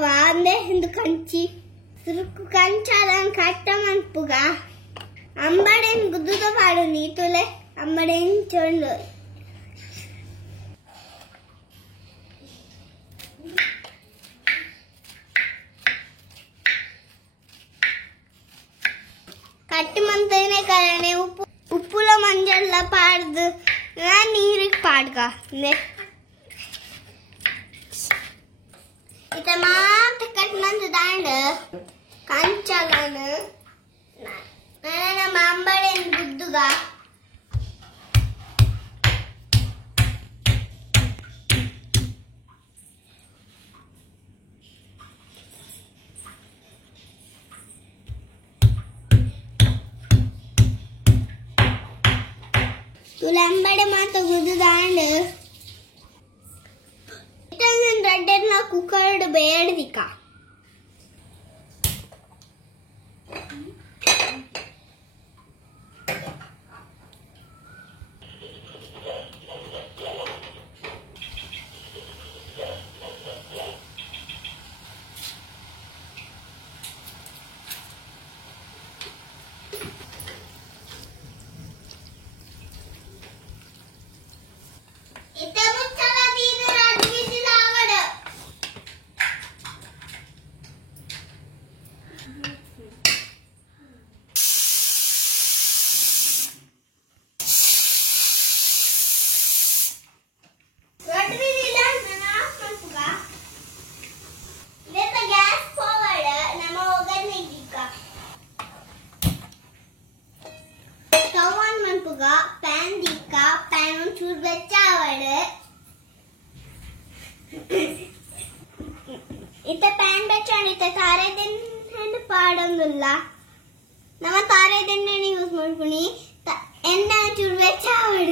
वांदे हिंद कंची सुरुकु कंचालन कट्टमंपुगा अंबडेन गुद्दुतो पाडु नीतुले अंबडेन चोंडु कट्टमंतने करने उप्पुला मंजल्ला पाडदु ना नीरिग पाडगा ने इतना मात्र कट्टमंत दांड कंचालन नाना अंबडेन गुद्दुगा तुलंबड़े मातो गुद्दु दांड इतने रेड ना कुकर बेड दिका पैन दिक्का पैन चूर बेचावड़ इते पैन बेचान इते तारे दिन हैंड पाडंगुल्ला नम तारे दिन ने यूज ಮಾಡ್ಕೊನಿ ಎಣ್ಣೆ ಚೂರ್ ಬೆಚಾವड़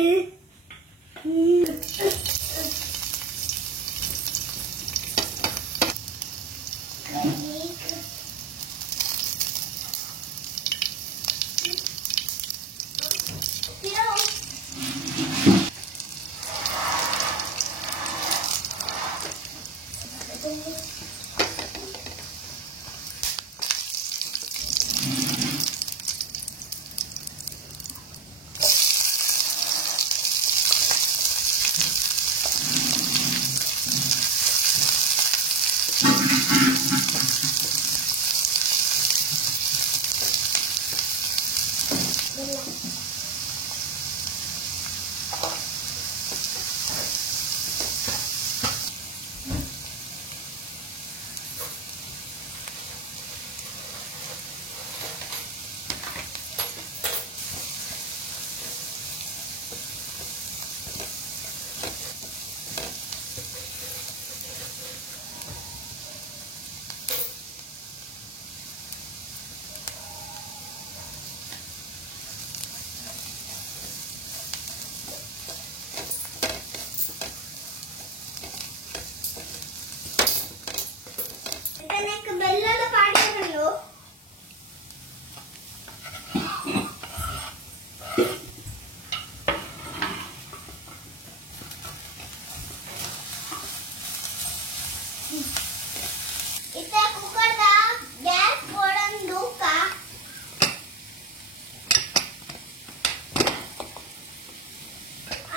इतना कुकर दा गैस फोड़न दूका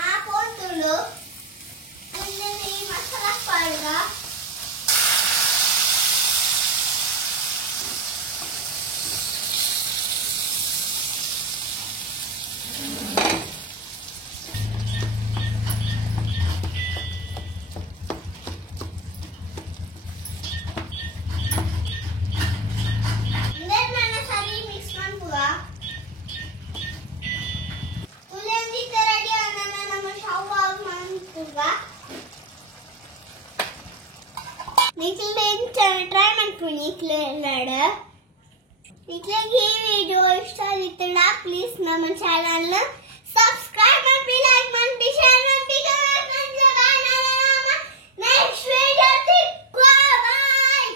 आप और तुलो इनने नहीं मसाला पड़ेगा ट्राई ಮಾಡ್ತೀನಿ ಈ ವಿಡಿಯೋ ಇಷ್ಟ ಆಗಿದ್ರೆ ಪ್ಲೀಸ್ ನಮ್ಮ ಚಾನೆಲ್ ಸಬ್ಸ್ಕ್ರೈಬ್ ಮಾಡಿ ಲೈಕ್ ಮಾಡಿ ಶೇರ್ ಮಾಡಿ ನೆಕ್ಸ್ಟ್ ವಿಡಿಯೋ ಸಿಗೋಣ ಬೈ